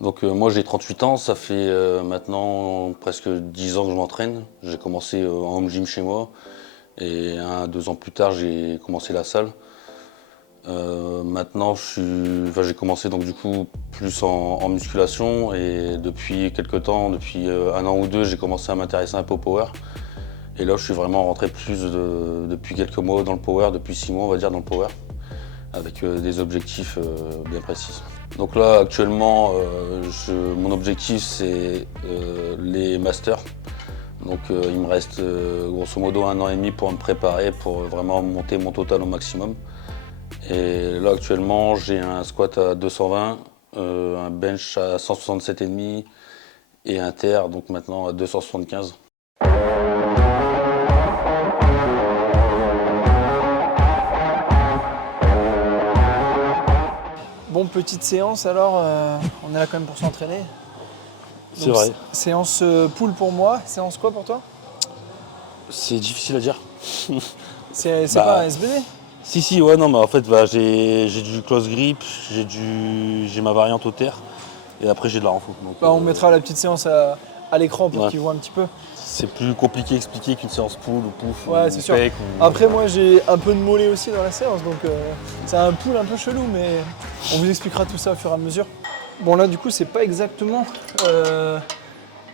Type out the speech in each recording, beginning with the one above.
Donc moi j'ai 38 ans, ça fait maintenant presque 10 ans que je m'entraîne. J'ai commencé en home gym chez moi et 2 ans plus tard j'ai commencé la salle. Maintenant j'ai commencé donc du coup plus en musculation et depuis quelques temps, depuis 1 an ou deux, j'ai commencé à m'intéresser un peu au power. Et là je suis vraiment rentré depuis quelques mois dans le power, depuis 6 mois on va dire dans le power, avec des objectifs bien précis. Donc là actuellement mon objectif c'est les masters. Donc il me reste grosso modo 1 an et demi pour me préparer pour vraiment monter mon total au maximum. Et là actuellement j'ai un squat à 220, un bench à 167,5 et un terre donc maintenant à 275. Bon, petite séance alors, on est là quand même pour s'entraîner. C'est vrai. Séance pool pour moi, séance quoi pour toi? C'est difficile à dire. C'est Bah, pas un SBD? Si, ouais, non, mais en fait, j'ai du close grip, j'ai ma variante au terre, et après j'ai de la renfo. Donc, On mettra la petite séance à l'écran pour ouais. qu'ils voient un petit peu. C'est plus compliqué à expliquer qu'une séance pull ou pouf Ouais, ou c'est sûr. pec. Après, moi j'ai un peu de mollet aussi dans la séance, donc c'est un pool un peu chelou, mais on vous expliquera tout ça au fur et à mesure. Bon, là, du coup, c'est pas exactement.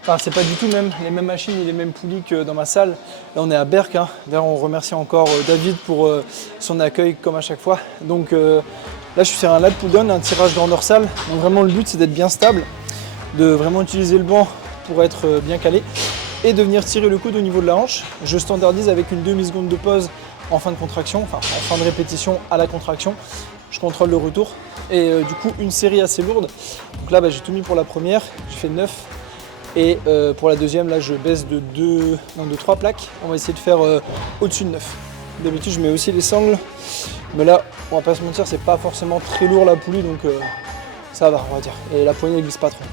Enfin, c'est pas du tout même les mêmes machines et les mêmes poulies que dans ma salle. Là, on est à Berck. Hein. D'ailleurs, on remercie encore David pour son accueil, comme à chaque fois. Donc là, je suis sur un lat pull down, un tirage grandeur salle. Donc vraiment, le but, c'est d'être bien stable, de vraiment utiliser le banc pour être bien calé et de venir tirer le coude au niveau de la hanche. Je standardise avec une demi-seconde de pause en fin de contraction, enfin en fin de répétition à la contraction. Je contrôle le retour et du coup, une série assez lourde. Donc là, j'ai tout mis pour la première. Je fais 9. Et pour la deuxième, là, je baisse de 3 plaques. On va essayer de faire au-dessus de 9. D'habitude, je mets aussi les sangles. Mais là, on va pas se mentir, c'est pas forcément très lourd la poulie, donc ça va, on va dire. Et la poignée ne glisse pas trop.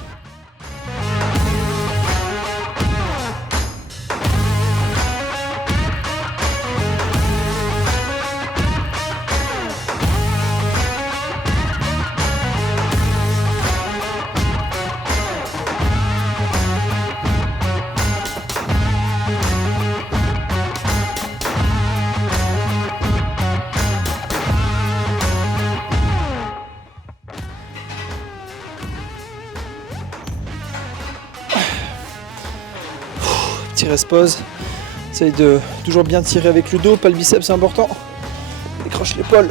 Petit rest pause. Essaye de toujours bien tirer avec le dos, pas le biceps, c'est important. Décroche l'épaule.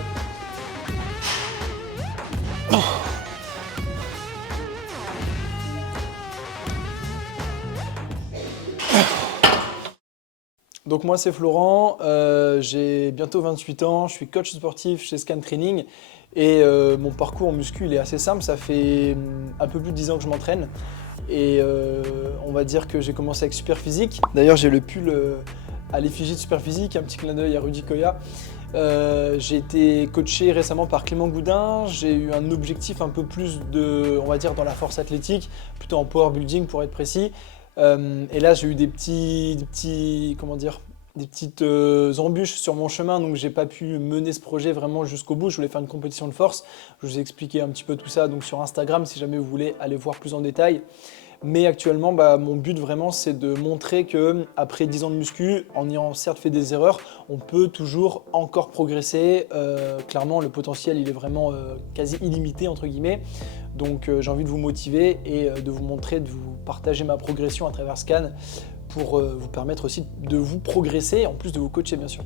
Donc moi c'est Florent, j'ai bientôt 28 ans, je suis coach sportif chez Scan Training et mon parcours en muscu il est assez simple, ça fait un peu plus de 10 ans que je m'entraîne et on va dire que j'ai commencé avec Superphysique. D'ailleurs j'ai le pull à l'effigie de Superphysique, un petit clin d'œil à Rudy Koya. J'ai été coaché récemment par Clément Goudin, j'ai eu un objectif un peu plus on va dire dans la force athlétique, plutôt en power building pour être précis. Et là, j'ai eu des petites embûches sur mon chemin, donc j'ai pas pu mener ce projet vraiment jusqu'au bout. Je voulais faire une compétition de force. Je vous ai expliqué un petit peu tout ça donc sur Instagram si jamais vous voulez aller voir plus en détail. Mais actuellement, mon but vraiment, c'est de montrer que après 10 ans de muscu, en ayant certes fait des erreurs, on peut toujours encore progresser. Clairement, le potentiel, il est vraiment quasi illimité entre guillemets. Donc j'ai envie de vous motiver et de vous montrer, de vous partager ma progression à travers Scan pour vous permettre aussi de vous progresser, en plus de vous coacher bien sûr.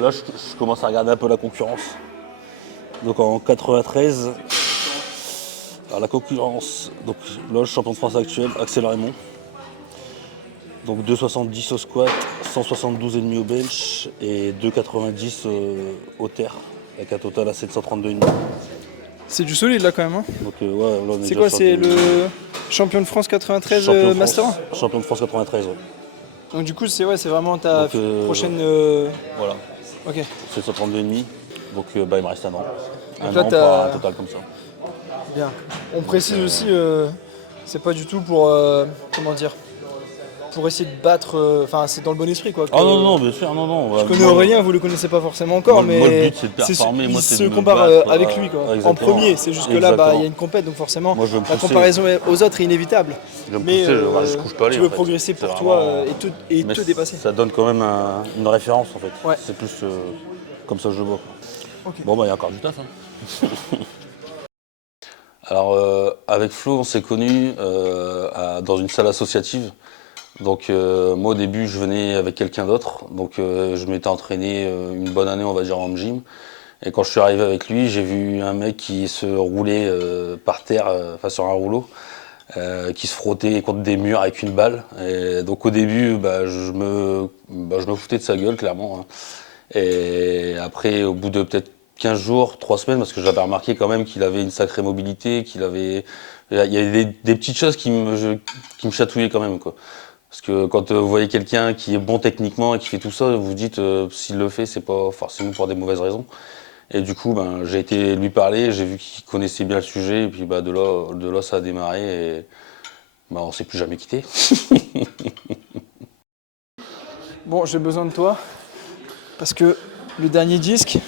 Là, je commence à regarder un peu la concurrence. Donc en 93, Alors, la concurrence, donc Loge, champion de France actuel, Axel Raymond. Donc 2,70 au squat, 172,5 au bench et 2,90 au terre, avec un total à 732,5. C'est du solide là quand même. Hein. Donc ouais, là, on est c'est déjà quoi, sur c'est du- le champion de France 93 champion de Master 1? France, champion de France 93, ouais. Donc du coup c'est vraiment ta Donc, prochaine... Voilà, Ok. 732,5. Donc il me reste un an. Donc Un là, an t'as- pour un total comme ça. Bien. On précise aussi, c'est pas du tout pour... comment dire, pour essayer de battre... Enfin, c'est dans le bon esprit quoi. Ah non, bien sûr, non. Je connais Aurélien, vous le connaissez pas forcément encore, mais moi, le but, c'est de performer, moi, il c'est se de me compare battre, avec lui quoi. En exactement. premier, c'est juste que là, il y a une compète, donc forcément, Moi, je veux me la pousser. comparaison aux autres est inévitable. Je vais me Mais pousser, jusqu'où je peux aller. tu veux en fait. progresser C'est pour toi vraiment- et Mais te dépasser. Ça donne quand même une référence en fait. Ouais. C'est plus comme ça que je le vois. Ok. Bon, bah, il y a encore du taf. Hein. Alors, avec Flo, on s'est connus dans une salle associative. Donc, moi, au début, je venais avec quelqu'un d'autre. Donc, je m'étais entraîné une bonne année, on va dire, en gym. Et quand je suis arrivé avec lui, j'ai vu un mec qui se roulait par terre, sur un rouleau, qui se frottait contre des murs avec une balle. Et donc, au début, je me foutais de sa gueule, clairement. Hein. Et après, au bout de peut-être 15 jours, 3 semaines, parce que j'avais remarqué quand même qu'il avait une sacrée mobilité, qu'il avait... Il y avait des petites choses qui me chatouillaient quand même, quoi. Parce que quand vous voyez quelqu'un qui est bon techniquement et qui fait tout ça, vous vous dites s'il le fait, c'est pas forcément pour des mauvaises raisons. Et du coup, j'ai été lui parler, j'ai vu qu'il connaissait bien le sujet, et puis de là ça a démarré, et on s'est plus jamais quitté. Bon, j'ai besoin de toi, parce que le dernier disque,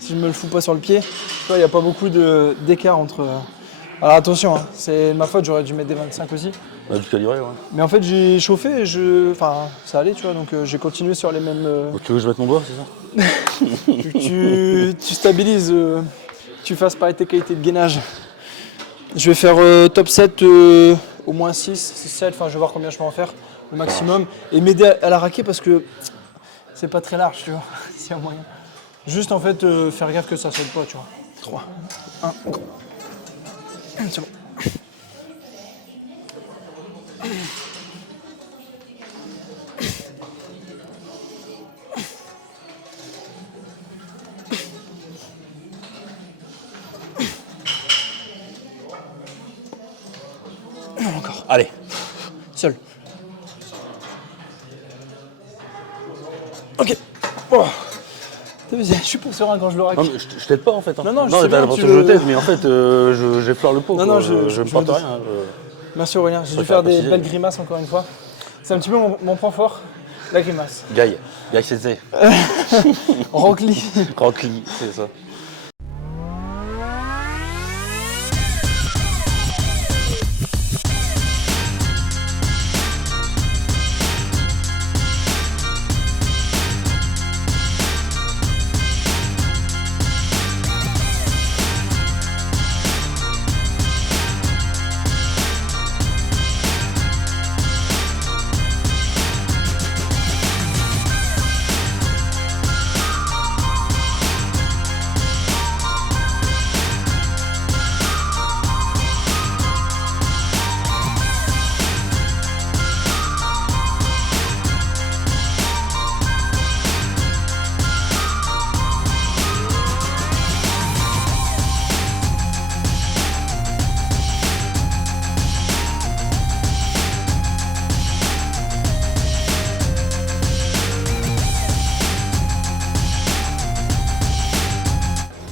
si je me le fous pas sur le pied, tu vois, il n'y a pas beaucoup d'écart entre... Alors attention, hein, c'est ma faute, j'aurais dû mettre des 25 aussi. Du calibré, ouais. Mais en fait, j'ai chauffé, enfin, ça allait, tu vois, donc j'ai continué sur les mêmes... Donc, tu veux que je mette mon doigt, c'est ça? tu stabilises, tu fasses pareil tes qualités de gainage. Je vais faire top 7, au moins 6, 7, enfin je vais voir combien je peux en faire, le maximum. Et m'aider à la raquer parce que c'est pas très large, tu vois, s'il y a moyen. Juste en fait, faire gaffe que ça saute pas, tu vois. 3, 1, go. C'est bon. Encore. Allez. Seul. Ok. Oh. T'as vu, je suis pas serein quand je le raque. Non, mais je t'aide pas en fait. Hein. Non, je sais t'as bien, l'impression tu que je le- t'aide, mais en fait, j'effleure le pot. Non, quoi. non, je je me me porte doute. rien. Merci Aurélien, j'ai dû préfère faire des préciser. belles grimaces encore une fois. C'est un petit peu mon point fort, la grimace. Guy Sensei. Rock Lee. Rock Lee, c'est ça.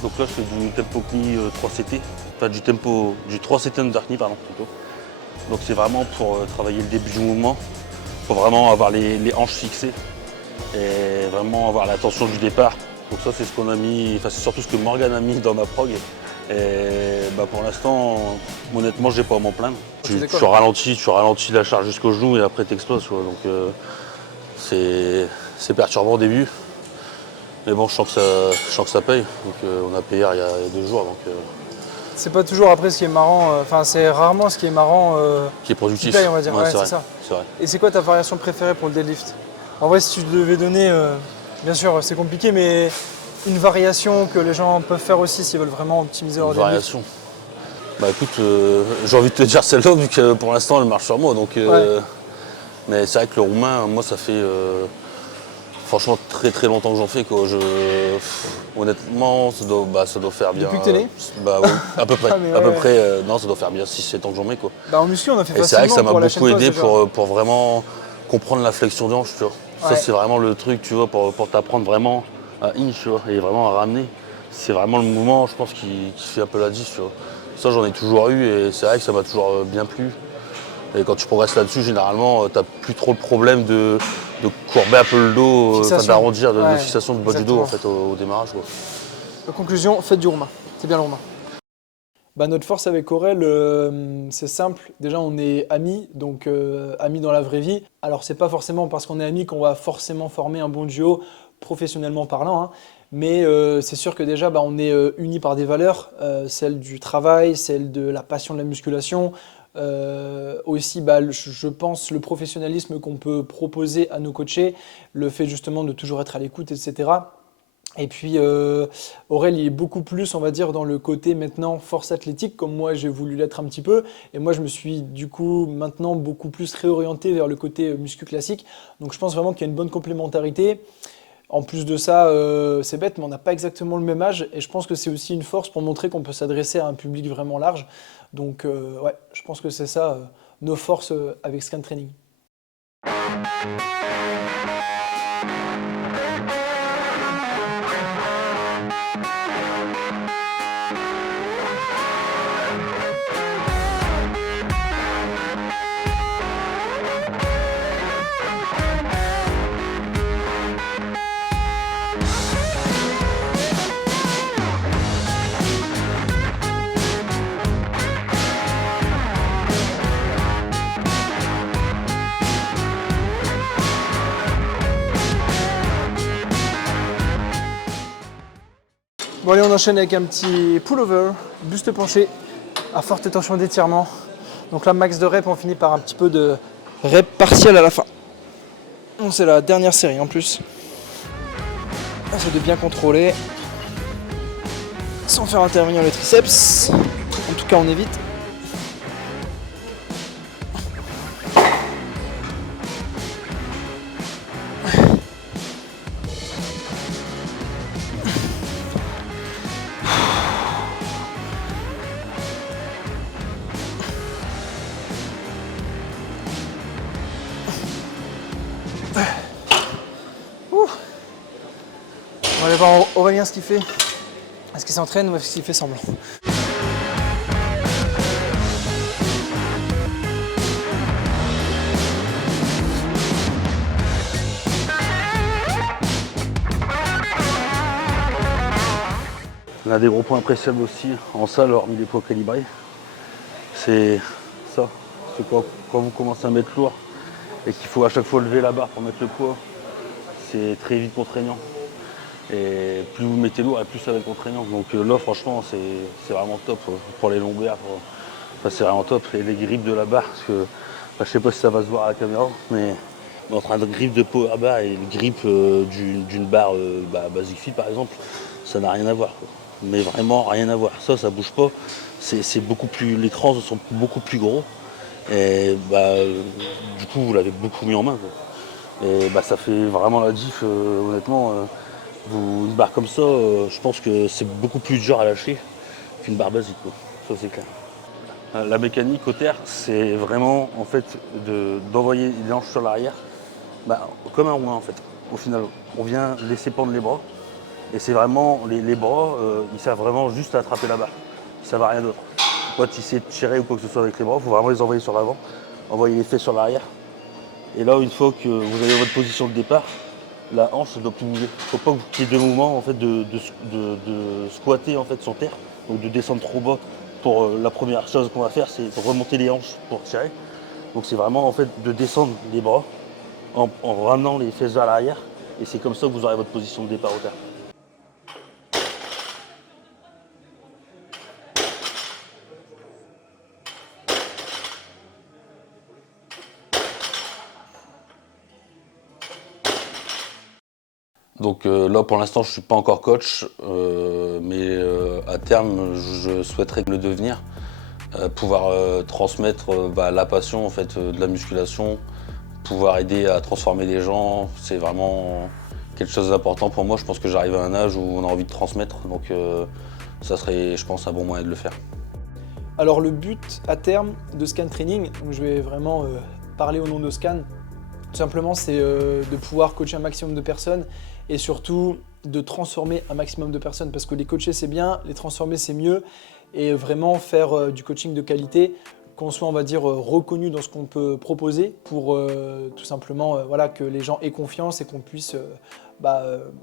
Donc là, je fais du tempo knee 3CT, enfin du 3CT under knee, pardon, plutôt. Donc c'est vraiment pour travailler le début du mouvement, pour vraiment avoir les hanches fixées et vraiment avoir la tension du départ. Donc ça, c'est ce qu'on a mis, enfin c'est surtout ce que Morgan a mis dans ma prog. Et pour l'instant, honnêtement, j'ai pas à m'en plaindre. Tu ralentis la charge jusqu'au genou et après t'exploses. Donc c'est perturbant au début. Mais bon, je sens que ça paye. Donc, on a payé il y a 2 jours. Donc, C'est pas toujours après ce qui est marrant, enfin c'est rarement ce qui est marrant qui est productif. qui paye, on va dire. Ouais, c'est c'est ça. C'est vrai. Et c'est quoi ta variation préférée pour le deadlift? En vrai, si tu devais donner, bien sûr c'est compliqué, mais une variation que les gens peuvent faire aussi s'ils veulent vraiment optimiser leur Une deadlift. variation. Bah écoute, j'ai envie de te dire celle-là vu que pour l'instant elle marche sur moi. Donc, mais c'est vrai que le roumain, moi ça fait franchement très très longtemps que j'en fais quoi. Honnêtement, ça doit faire bien. Depuis que t'es né Bah oui, à peu près. Ah, mais À peu ouais. près, non, ça doit faire bien 6-7 ans que j'en mets quoi. Bah en muscu, on a fait Et c'est vrai que ça facilement m'a pour la beaucoup chaîne aidé pause, déjà. pour vraiment comprendre la flexion de hanche, tu vois. Ça Ouais. c'est vraiment le truc, tu vois, pour t'apprendre vraiment à hinge, tu vois, et vraiment à ramener. C'est vraiment le mouvement, je pense, qui fait un peu la diff, tu vois. Ça j'en ai toujours eu et c'est vrai que ça m'a toujours bien plu. Et quand tu progresses là-dessus, généralement, t'as plus trop le problème de courber un peu le dos, enfin Fixation. d'arrondir, de Ouais, fixation du bas du dos exactement. en fait au démarrage, quoi. Conclusion, faites du roumain. C'est bien le roumain. Bah, notre force avec Aurel, c'est simple. Déjà, on est amis, donc amis dans la vraie vie. Alors, c'est pas forcément parce qu'on est amis qu'on va forcément former un bon duo, professionnellement parlant, hein. Mais c'est sûr que déjà, bah, on est unis par des valeurs, celle du travail, celle de la passion de la musculation. Aussi, bah, je pense, le professionnalisme qu'on peut proposer à nos coachés, le fait justement de toujours être à l'écoute, etc. Et puis, Aurel, il est beaucoup plus, on va dire, dans le côté maintenant force athlétique, comme moi j'ai voulu l'être un petit peu. Et moi, je me suis du coup maintenant beaucoup plus réorienté vers le côté muscu classique. Donc, je pense vraiment qu'il y a une bonne complémentarité. En plus de ça, c'est bête, mais on n'a pas exactement le même âge. Et je pense que c'est aussi une force pour montrer qu'on peut s'adresser à un public vraiment large. Donc, ouais, je pense que c'est ça, nos forces avec Scan Training. Bon, allez, on enchaîne avec un petit pull-over, buste penché, à forte tension d'étirement. Donc là, max de reps, on finit par un petit peu de reps partiel à la fin. Donc c'est la dernière série en plus. Essaye de bien contrôler, sans faire intervenir le triceps. En tout cas, on évite. On va aller voir Aurélien ce qu'il fait. Est-ce qu'il s'entraîne ou est-ce qu'il fait semblant? L'un des gros points appréciables aussi en salle, hormis les poids calibrés, c'est ça. C'est quand vous commencez à mettre lourd et qu'il faut à chaque fois lever la barre pour mettre le poids, c'est très vite contraignant. Et plus vous mettez lourd et plus ça va être contraignant. Donc là franchement c'est vraiment top pour les lombaires. Enfin, c'est vraiment top. Et les grips de la barre, parce que je sais pas si ça va se voir à la caméra, mais entre un grip de power bar et le grip d'une barre basic fit par exemple, ça n'a rien à voir, quoi. Mais vraiment rien à voir. Ça bouge pas. C'est beaucoup plus. Les trans sont beaucoup plus gros. Et du coup vous l'avez beaucoup mis en main, quoi. Et ça fait vraiment la diff, honnêtement. Une barre comme ça, je pense que c'est beaucoup plus dur à lâcher qu'une barre basique, quoi. Ça c'est clair. La mécanique au terre, c'est vraiment en fait d'envoyer les hanches sur l'arrière, comme un roumain en fait. Au final, on vient laisser pendre les bras et c'est vraiment les bras, ils servent vraiment juste à attraper la barre. Ils servent à rien d'autre. Quand tu essaies de tirer ou quoi que ce soit avec les bras, il faut vraiment les envoyer sur l'avant, envoyer les fesses sur l'arrière. Et là, une fois que vous avez votre position de départ, la hanche ne doit plus bouger. Il ne faut pas qu'il y ait de mouvement en fait, de squatter en fait, sur terre, donc de descendre trop bas. Pour la première chose qu'on va faire, c'est de remonter les hanches pour tirer. Donc c'est vraiment en fait de descendre les bras en ramenant les fesses vers l'arrière. Et c'est comme ça que vous aurez votre position de départ au terre. Donc là pour l'instant je ne suis pas encore coach, mais à terme je souhaiterais le devenir. pouvoir transmettre la passion en fait, de la musculation, pouvoir aider à transformer les gens, c'est vraiment quelque chose d'important pour moi. Je pense que j'arrive à un âge où on a envie de transmettre, donc ça serait, je pense, un bon moyen de le faire. Alors le but à terme de Scan Training, donc je vais vraiment parler au nom de Scan, tout simplement c'est de pouvoir coacher un maximum de personnes et surtout de transformer un maximum de personnes, parce que les coacher c'est bien, les transformer c'est mieux, et vraiment faire du coaching de qualité, qu'on soit on va dire reconnu dans ce qu'on peut proposer pour tout simplement voilà, que les gens aient confiance et qu'on puisse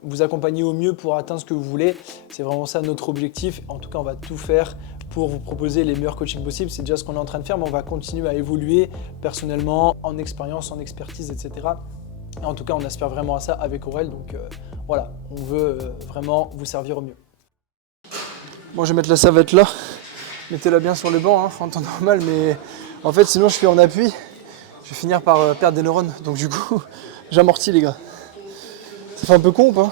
vous accompagner au mieux pour atteindre ce que vous voulez. C'est vraiment ça notre objectif. En tout cas, on va tout faire pour vous proposer les meilleurs coachings possibles. C'est déjà ce qu'on est en train de faire, mais on va continuer à évoluer personnellement, en expérience, en expertise, etc. Et en tout cas, on aspire vraiment à ça avec Aurel. Donc voilà, on veut vraiment vous servir au mieux. Bon, je vais mettre la savette là. Mettez-la bien sur le banc, en temps normal, mais en fait, sinon je suis en appui. Je vais finir par perdre des neurones. Donc du coup, j'amortis les gars. Ça fait un peu con ou pas?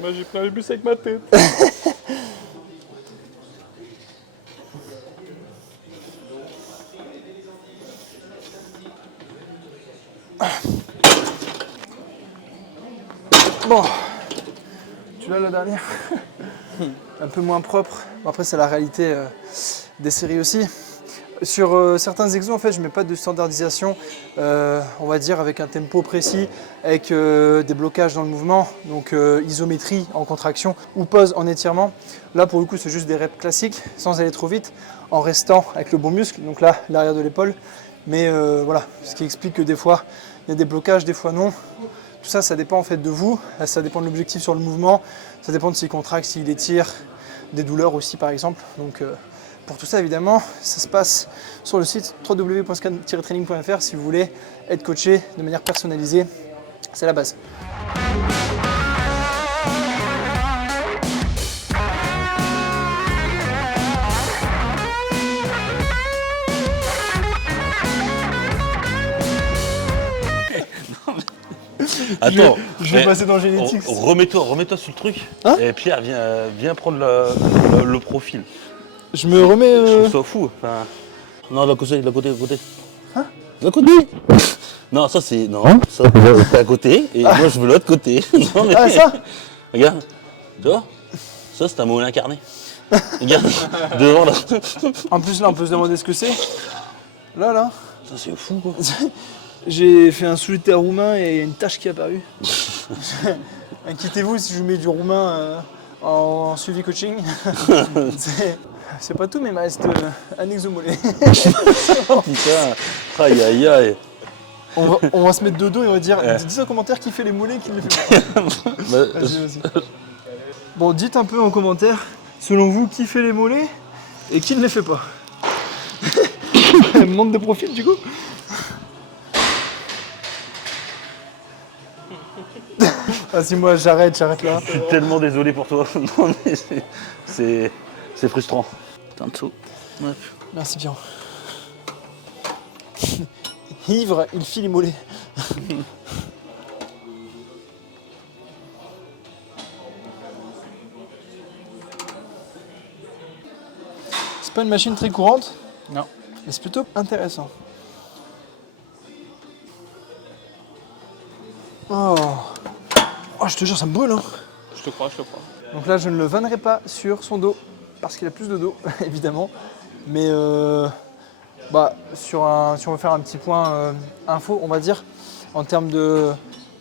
Moi j'ai pris un bus avec ma tête. Bon, tu l'as la dernière. Un peu moins propre. Bon, après c'est la réalité des séries aussi. Sur certains exos, en fait, je ne mets pas de standardisation, on va dire avec un tempo précis, avec des blocages dans le mouvement, donc isométrie en contraction ou pause en étirement. Là, pour le coup, c'est juste des reps classiques, sans aller trop vite, en restant avec le bon muscle, donc là, l'arrière de l'épaule. Mais voilà, ce qui explique que des fois, il y a des blocages, des fois non. Tout ça, ça dépend en fait de vous, ça dépend de l'objectif sur le mouvement, ça dépend de s'il contracte, s'il étire, des douleurs aussi par exemple. Donc, pour tout ça, évidemment, ça se passe sur le site www.scan-training.fr si vous voulez être coaché de manière personnalisée. C'est la base. Attends, Je vais passer dans Genetics. remets-toi sur le truc. Hein Et Pierre, viens prendre le profil. Je me remets. Je trouve ça fou. Enfin... Non, d'un côté. Hein? D'un côté. Non, ça c'est. Non, ça c'est à côté. Et moi je veux l'autre côté. Non, mais... Ah, ça? Regarde. Tu vois? Ça c'est un moule incarné. Regarde. Devant là. En plus, là, on peut se demander ce que c'est. Là. Ça c'est fou quoi. J'ai fait un solitaire roumain et il y a une tache qui est apparue. Inquiétez-vous si je vous mets du roumain en suivi coaching. C'est pas tout, mais il me reste un exomollet. Oh putain. Aïe aïe aïe. On va se mettre de dos et on va dire dites en commentaire qui fait les mollets et qui ne les fait pas. Vas-y. Bon, dites un peu en commentaire, selon vous, qui fait les mollets et qui ne les fait pas. Monte de profil du coup. Ah si moi j'arrête là. Je suis tellement désolé pour toi. Non mais c'est frustrant. Putain de saut. Ouais. Merci bien. Ivre, il file les mollets. C'est pas une machine très courante. Non. Mais c'est plutôt intéressant. Oh, je te jure, ça me brûle. Hein. Je te crois. Donc là, je ne le vannerai pas sur son dos, parce qu'il a plus de dos, évidemment. Mais si on veut faire un petit point info, on va dire, en termes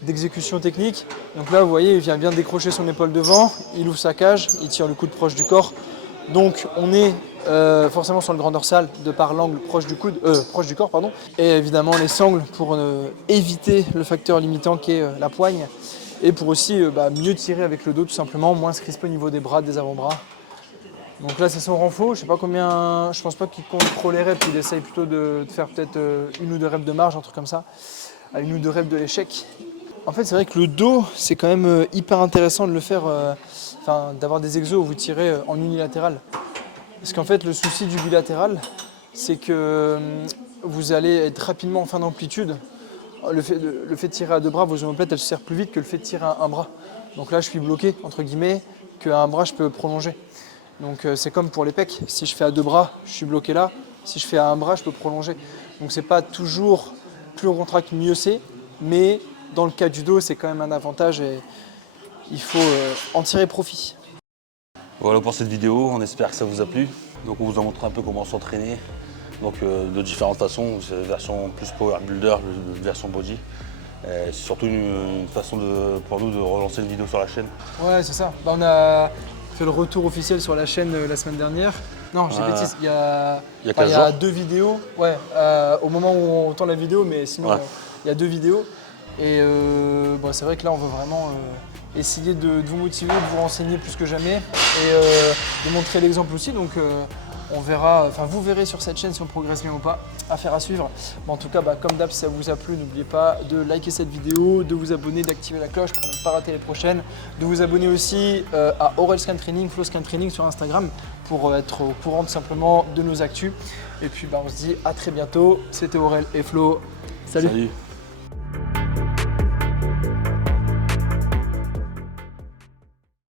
d'exécution technique. Donc là, vous voyez, il vient bien décrocher son épaule devant, il ouvre sa cage, il tire le coude proche du corps. Donc on est forcément sur le grand dorsal de par l'angle proche du corps, pardon. Et évidemment les sangles pour éviter le facteur limitant qui est la poigne. Et pour aussi mieux tirer avec le dos tout simplement, moins se crisper au niveau des bras, des avant-bras. Donc là c'est son renfort, je sais pas combien, je pense pas qu'il compte trop les reps, il essaye plutôt de faire peut-être une ou deux reps de marge, un truc comme ça, à une ou deux reps de l'échec. En fait c'est vrai que le dos c'est quand même hyper intéressant de le faire, d'avoir des exos où vous tirez en unilatéral. Parce qu'en fait le souci du bilatéral c'est que vous allez être rapidement en fin d'amplitude. Le fait de tirer à deux bras, vos omoplates elles se serrent plus vite que le fait de tirer à un bras. Donc là je suis bloqué entre guillemets, qu'à un bras je peux prolonger. Donc c'est comme pour les pecs, si je fais à deux bras, je suis bloqué là, Si je fais à un bras, je peux prolonger. Donc c'est pas toujours plus on contracte, mieux c'est. Mais dans le cas du dos, c'est quand même un avantage et il faut en tirer profit. Voilà pour cette vidéo, on espère que ça vous a plu. Donc on vous a montré un peu comment s'entraîner, donc de différentes façons, version plus power builder, version body. C'est surtout une façon pour nous de relancer une vidéo sur la chaîne. Ouais, c'est ça. Bah, on a fait le retour officiel sur la chaîne la semaine dernière. Non, j'ai bêtise, il y a 15 jours. 2 vidéos. Ouais, au moment où on tourne la vidéo, mais sinon il y a 2 vidéos. Et bon, c'est vrai que là, on veut vraiment essayer de vous motiver, de vous renseigner plus que jamais et de montrer l'exemple aussi. Donc on verra, enfin vous verrez sur cette chaîne si on progresse bien ou pas, affaire à suivre. Mais en tout cas, comme d'hab, si ça vous a plu, n'oubliez pas de liker cette vidéo, de vous abonner, d'activer la cloche pour ne pas rater les prochaines, de vous abonner aussi à Aurel Scan Training, Flow Scan Training sur Instagram pour être au courant tout simplement de nos actus. Et puis on se dit à très bientôt. C'était Aurel et Flo. Salut. Salut.